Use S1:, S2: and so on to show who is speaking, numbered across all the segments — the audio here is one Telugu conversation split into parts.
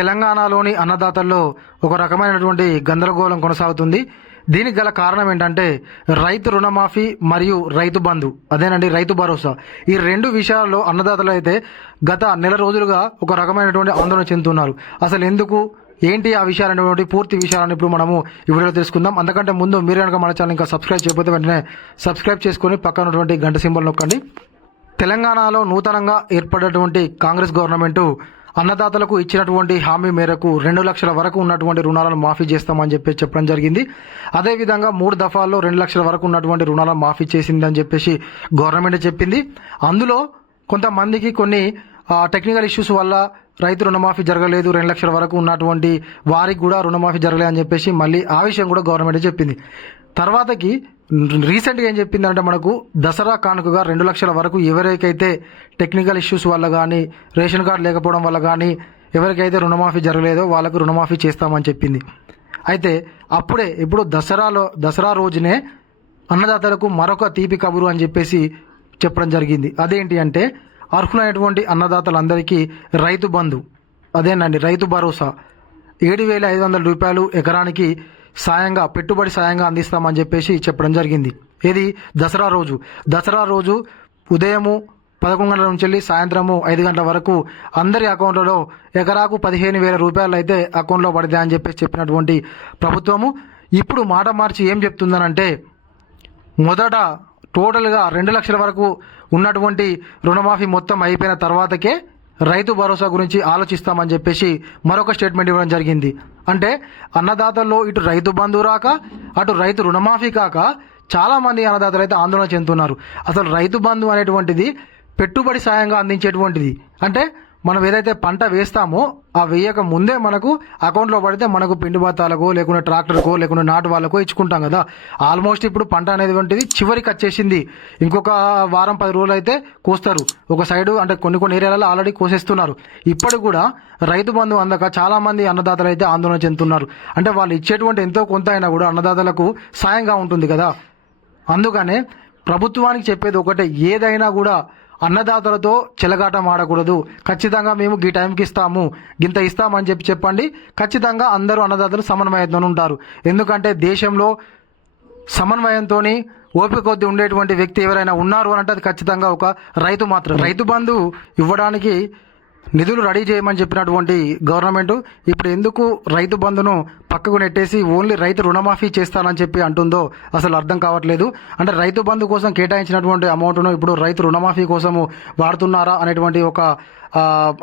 S1: తెలంగాణలోని అన్నదాతల్లో ఒక రకమైనటువంటి గందరగోళం కొనసాగుతుంది. దీనికి గల కారణం ఏంటంటే రైతు రుణమాఫీ మరియు రైతు బంధు. అదేనండి రైతు భరోసా. ఈ రెండు విషయాల్లో అన్నదాతలు అయితే గత నెల రోజులుగా ఒక రకమైనటువంటి ఆందోళన చెందుతున్నారు. అసలు ఎందుకు? ఏంటి ఆ విషయాలనేటువంటి పూర్తి విషయాలను ఇప్పుడు మనము ఈ వీడియోలో తెలుసుకుందాం. అందుకంటే ముందు మీరు కనుక మన ఛానల్ ఇంకా సబ్స్క్రైబ్ చేయకపోతే వెంటనే సబ్స్క్రైబ్ చేసుకొని పక్కన ఉన్నటువంటి గంట సింబల్ నొక్కండి. తెలంగాణలో నూతనంగా ఏర్పడినటువంటి కాంగ్రెస్ గవర్నమెంటు అన్నదాతలకు ఇచ్చినటువంటి హామీ మేరకు రెండు లక్షల వరకు ఉన్నటువంటి రుణాలను మాఫీ చేస్తామని చెప్పి చెప్పడం జరిగింది. అదేవిధంగా మూడు దఫాల్లో రెండు లక్షల వరకు ఉన్నటువంటి రుణాలను మాఫీ చేసిందని చెప్పేసి గవర్నమెంట్ చెప్పింది. అందులో కొంతమందికి కొన్ని టెక్నికల్ ఇష్యూస్ వల్ల రైతు రుణమాఫీ జరగలేదు. రెండు లక్షల వరకు ఉన్నటువంటి వారికి కూడా రుణమాఫీ జరగలేదు అని చెప్పేసి మళ్ళీ ఆ విషయం కూడా గవర్నమెంట్ చెప్పింది. తర్వాతకి రీసెంట్గా ఏం చెప్పిందంటే మనకు దసరా కానుకగా రెండు లక్షల వరకు ఎవరికైతే టెక్నికల్ ఇష్యూస్ వల్ల కానీ రేషన్ కార్డు లేకపోవడం వల్ల కానీ ఎవరికైతే రుణమాఫీ జరగలేదో వాళ్ళకు రుణమాఫీ చేస్తామని చెప్పింది. అయితే అప్పుడే ఇప్పుడు దసరాలో దసరా రోజునే అన్నదాతలకు మరొక తీపి కబురు అని చెప్పేసి చెప్పడం జరిగింది. అదేంటి అంటే అర్హులైనటువంటి అన్నదాతలందరికీ రైతు బంధు. అదేనండి రైతు భరోసా. ఏడు వేల ఐదు వందల రూపాయలు ఎకరానికి సాయంగా పెట్టుబడి సాయంగా అందిస్తామని చెప్పేసి చెప్పడం జరిగింది. ఇది దసరా రోజు. దసరా రోజు ఉదయము పదకొండు గంటల నుంచి వెళ్ళి సాయంత్రము ఐదు గంటల వరకు అందరి అకౌంట్లలో ఎకరాకు పదిహేను వేల రూపాయలు అయితే అకౌంట్లో పడితే అని చెప్పేసి చెప్పినటువంటి ప్రభుత్వము ఇప్పుడు మాట మార్చి ఏం చెప్తుందనంటే మొదట టోటల్గా రెండు లక్షల వరకు ఉన్నటువంటి రుణమాఫీ మొత్తం అయిపోయిన తర్వాతకే రైతు భరోసా గురించి ఆలోచిస్తామని చెప్పేసి మరొక స్టేట్మెంట్ ఇవ్వడం జరిగింది. అంటే అన్నదాతల్లో ఇటు రైతు బంధు రాక అటు రైతు రుణమాఫీ కాక చాలామంది అన్నదాతలు అయితే ఆందోళన చెందుతున్నారు. అసలు రైతు బంధు అనేటువంటిది పెట్టుబడి సాయంగా అందించేటువంటిది. అంటే మనం ఏదైతే పంట వేస్తామో ఆ వేయక ముందే మనకు అకౌంట్లో పడితే మనకు పిండి బత్తాలకో లేకుంటే ట్రాక్టర్కో లేకుంటే నాటు వాళ్ళకో ఇచ్చుకుంటాం కదా. ఆల్మోస్ట్ ఇప్పుడు పంట అనేది వంటిది చివరికి వచ్చేసింది. ఇంకొక వారం పది రోజులు అయితే కోస్తారు. ఒక సైడు అంటే కొన్ని కొన్ని ఏరియాలలో ఆల్రెడీ కోసేస్తున్నారు. ఇప్పటికి కూడా రైతు బంధు అందక చాలామంది అన్నదాతలు అయితే ఆందోళన చెందుతున్నారు. అంటే వాళ్ళు ఇచ్చేటువంటి ఎంతో కొంత అయినా కూడా అన్నదాతలకు సాయంగా ఉంటుంది కదా. అందుకనే ప్రభుత్వానికి చెప్పేది ఒకటే ఏదైనా కూడా అన్నదాతలతో చెలగాటం ఆడకూడదు ఖచ్చితంగా మేము ఈ టైంకి ఇస్తాము. గింత ఇస్తామని చెప్పి చెప్పండి. ఖచ్చితంగా అందరూ అన్నదాతలు సమన్వయంతో ఉంటారు. ఎందుకంటే దేశంలో సమన్వయంతో ఓపిక కొద్ది ఉండేటువంటి వ్యక్తి ఎవరైనా ఉన్నారు అని అంటే అది ఖచ్చితంగా ఒక రైతు మాత్రం రైతు బంధు ఇవ్వడానికి నిధులు రెడీ చేయమని చెప్పినటువంటి గవర్నమెంట్ ఇప్పుడు ఎందుకు రైతు బంధును పక్కకు నెట్టేసి ఓన్లీ రైతు రుణమాఫీ చేస్తానని చెప్పి అంటుందో అసలు అర్థం కావట్లేదు. అంటే రైతు బంధు కోసం కేటాయించినటువంటి అమౌంట్ను ఇప్పుడు రైతు రుణమాఫీ కోసము వాడుతున్నారా అనేటువంటి ఒక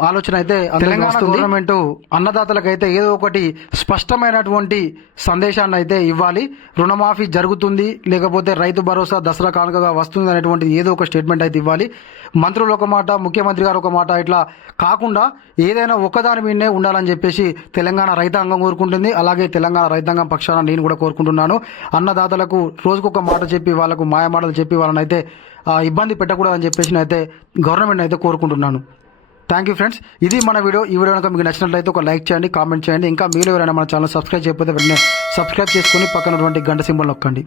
S1: ఆలోచన అయితే తెలంగాణ గవర్నమెంట్ అన్నదాతలకైతే ఏదో ఒకటి స్పష్టమైనటువంటి సందేశాన్ని అయితే ఇవ్వాలి. రుణమాఫీ జరుగుతుంది లేకపోతే రైతు భరోసా దసరా కానుకగా వస్తుంది అనేటువంటి ఏదో ఒక స్టేట్మెంట్ అయితే ఇవ్వాలి. మంత్రులు ఒక మాట ముఖ్యమంత్రి గారు ఒక మాట ఇట్లా కాకుండా ఏదైనా ఒక్కదాని మీదనే ఉండాలని చెప్పేసి తెలంగాణ రైతాంగం కోరుకుంటుంది. అలాగే తెలంగాణ రైతాంగం పక్షాన నేను కూడా కోరుకుంటున్నాను. అన్నదాతలకు రోజుకొక మాట చెప్పి వాళ్ళకు మాయమాటలు చెప్పి వాళ్ళని అయితే ఇబ్బంది పెట్టకూడదని చెప్పేసి అయితే గవర్నమెంట్ అయితే కోరుకుంటున్నాను. థ్యాంక్ యూ ఫ్రెండ్స్ ఇది మన వీడియో. ఈ వీడియో కనుక మీకు నచ్చినట్లయితే ఒక లైక్ చేయండి కామెంట్ చేయండి. ఇంకా మీరు ఎవరైనా మన ఛానల్ సబ్స్క్రైబ్ చేయకపోతే వెంటనే సబ్స్క్రైబ్ చేసుకొని పక్కనటువంటి గంట సింబల్ నొక్కండి.